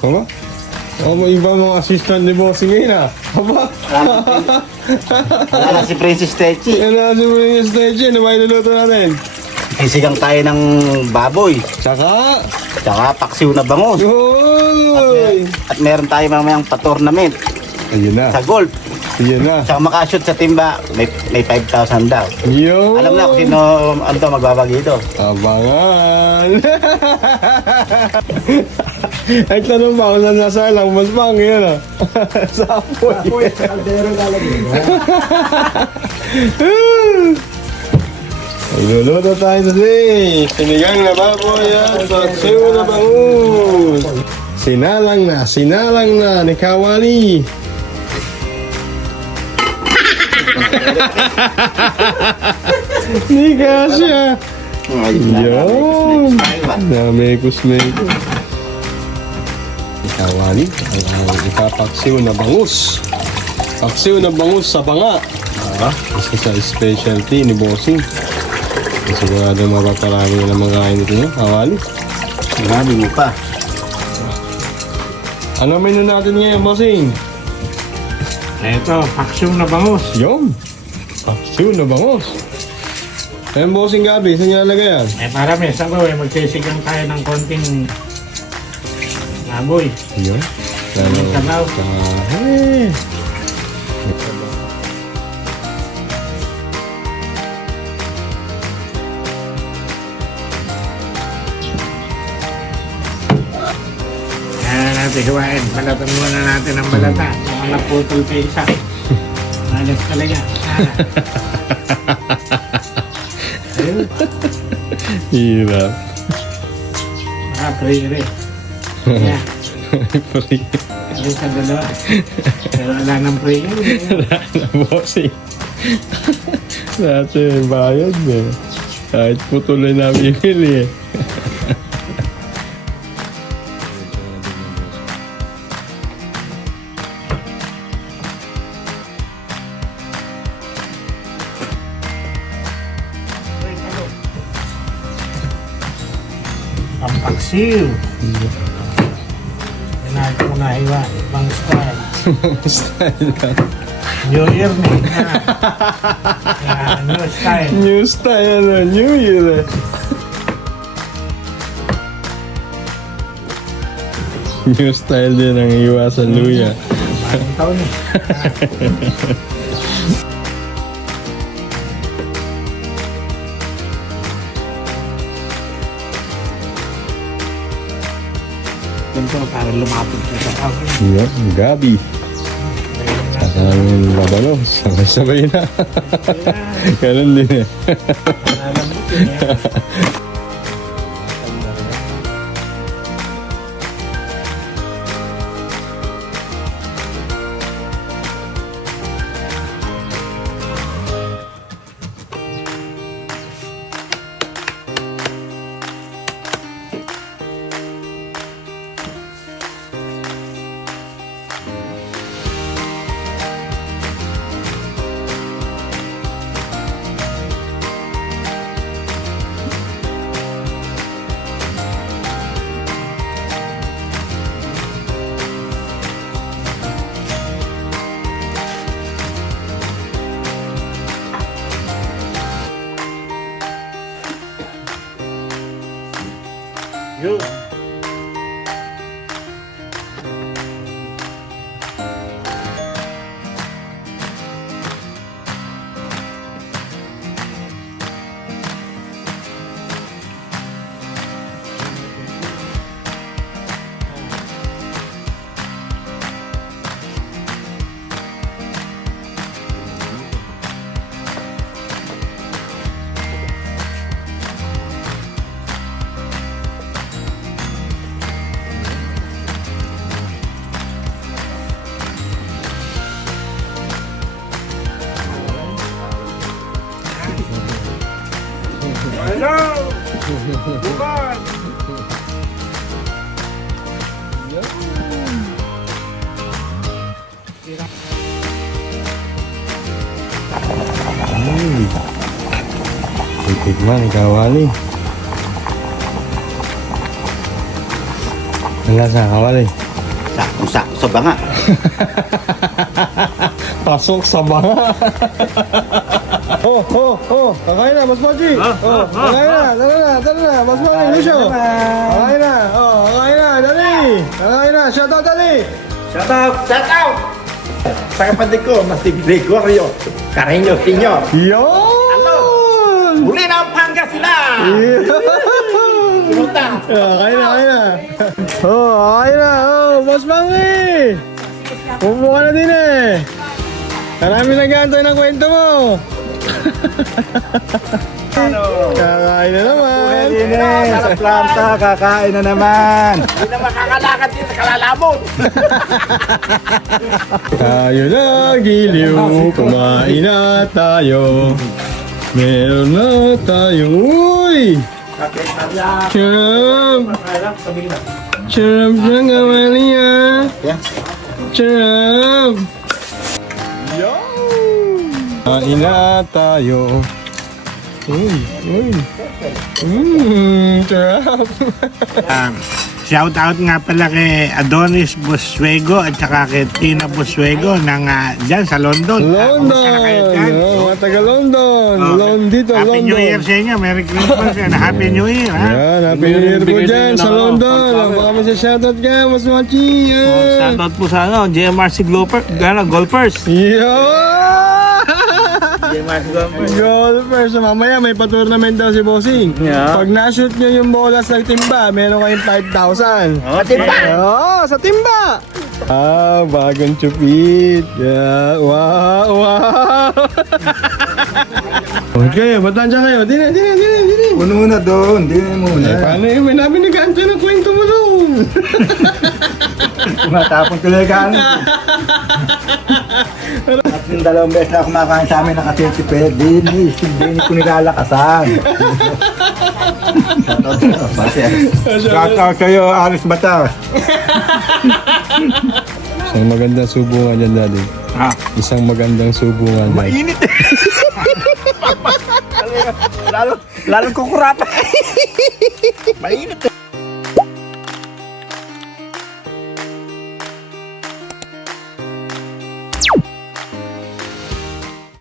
Aba? May iba mga assistant ni Bossing ngayon Aba? Wala na si Princess Techi. Yan na si Princess Techi. Ano ba iluluto natin? Sisigang tayo ng baboy. Tsaka? Tsaka paksiw na bangus. Uy! At meron tayo mamayang pa-tournament Ayun na. sa golf. Ayun na. Tsaka makashoot sa timba, may 5,000 daw. Yo! Alam na kung sino magbabagi ito. Abangan! Ay, tanong ba kung saan nasa lang? Mas bang yun Sa apoy. Sa apoy, sa kaldero lalagay. Luluto tayo today. Sinigang na baboy at paksiw na bangus. Sinalang na ni Kawali. Ni Kasya. Yun. Namekos-mekos. Kawali, ang ipapaksiw na bangus. Paksiw na bangus sa banga. Isa sa specialty ni Bossing. Sigurado mapaparami na ng mga kain ito niya, Kawali. Marami mo pa. Ano menu natin ngayon, Bossing? Eto, paksiw na bangus. Yun. Paksiw na bangus. Ayan, Bossing Gabi, saan niya nalagay yan? Marami. Sabaw magsisigang tayo ng konting baboy. Yun. Sabaw. Kaya natin hiwain. Balatan muna natin ang balata. Mga naputol pa isa. Malas talaga. Hirap. Pre-re. Yeah. Ano sa dalawa? Pero wala nang pre-re. Bossing. Dati bayad eh. Kahit putuloy na bibili eh. Ang paksiw. Pinagin ko na hiwa. Ibang style. Style lang. New Year na. Yeah, new style. New style na. New Year eh. New style din ang iwasan luya. Bagong taon eh. Ganito para lumapit siya sa kahoy. Yun, Gabi. Kasama yung babalo. Sabay-sabay na. Ganun din eh. Nalamutin eh. Yun. Hello! Bukan! Titikman, Kawali. Ang lasa, Kawali. Sa banga. Pasok sa banga. Kakain na, Mas Mochi. Kakain na, tara na, Mas Mochi, Lucio. Kakain na, kakain na, dali. Kakain na, shout out, dali. Shout out! Sa kapatid ko, mas si Gregorio. Carreño, Tinyo. Yun! Uli na ang Pangasinan! Pumunta! Kakain na, kakain na. Kakain na, Mas Mangi. Umupo ka na din eh. Marami nag-aantay ng kwento mo. Kakain na naman. Sa planta, kakain na naman. Hindi na makakalakad dito, kalalabot. Tayo na giliw, kumain na tayo. Meron na tayo. Uy! Charap! Charap siyang kawaliya. Charap! Yo! Kain na tayo. Uy! Charap! Shout out nga pala kay Adonis Bosuego at saka kay Tina Bosuego ng dyan sa London. London! Mga taga London! Dito, Happy New Year London! sa inyo. Merry Christmas and Happy New Year. Ha? Yan, Happy New Year po dyan sa London! Baka may shoutout ka, Mas Mochi! Yan! Shoutout po sa JMRC Golfers. Yo! JMRC Golfers. Golfers! Mamaya may pa-tournament daw si Bossing. Yeah. Pag na-shoot nyo yung bola sa timba, meron kayong 5,000. Oh, timba! Oo, sa timba! Bagong chupit. Yeah. Wow! Okay, ba't nandiyan kayo? Dine. Muna doon, di muna. Paano yun? May namin nag-aantay ng kwento mo doon. Tumatapon tuloy ka. At yung 2 beses na kumakain sa amin nakatitipid, hindi ko nilalakasan. Shout out sa'yo, Aris Batas. Isang magandang subungan yan, Daddy. Isang magandang subungan. Mainit eh. Lalo kukurapa. Mainit eh.